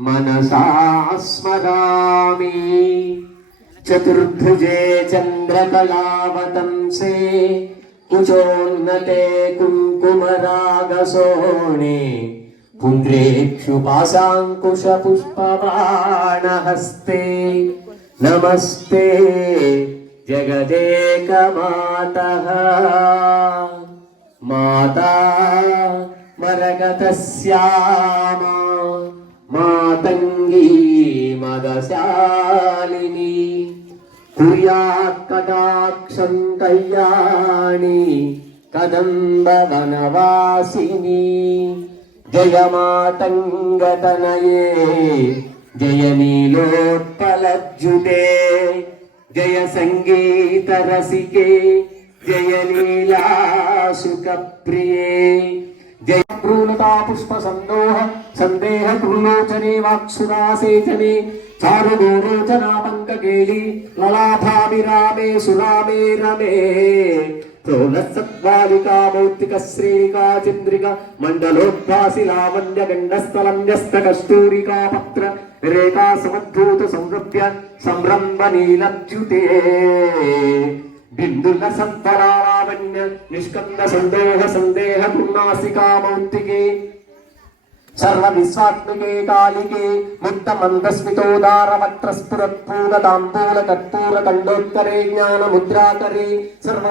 मनसा स्मरामि। चतुर्भुजे चन्द्रकलावतंसे कुचोन्नते कुङ्कुमरागसोणे पुण्ड्रेक्षुपाशाङ्कुशपुष्पबाणहस्ते नमस्ते जगदेकमातः। माता मरकतश्यामा मातङ्गी मदशालिनी कुर्यात् कटाक्षं कल्याणी कदम्बवनवासिनी। जय मातङ्गतनये जय नीलोत्पलज्जुते जय सङ्गीतरसिके जय लीलासुखप्रिये। जय भ्रूलता पुष्पसन्दोह सन्देह दुर्लोचने वाक्सुरासेचने चारुगोरोचना पङ्ककेली ललाटाभिरामे सुरामे रमे। प्रोलसद्बालिका मौक्तिकश्रेणिका चन्द्रिका मण्डलोद्भासि लावण्य गण्डस्थलन्यस्तकस्तूरिका पत्र रेखा समद्भूत संरभ्य संरम्भ नीलच्युते। बिन्दुल संतरालावण्य निष्कन्द संदेह संदेह पूर्णासिका मौक्तिके सर्व विश्वात्मिके कालिके मुक्त मंदस्मितोदार वक्त्र स्फुरत्पूर तांबूल कर्पूर कंडोत्करे ज्ञान मुद्राकरे सर्व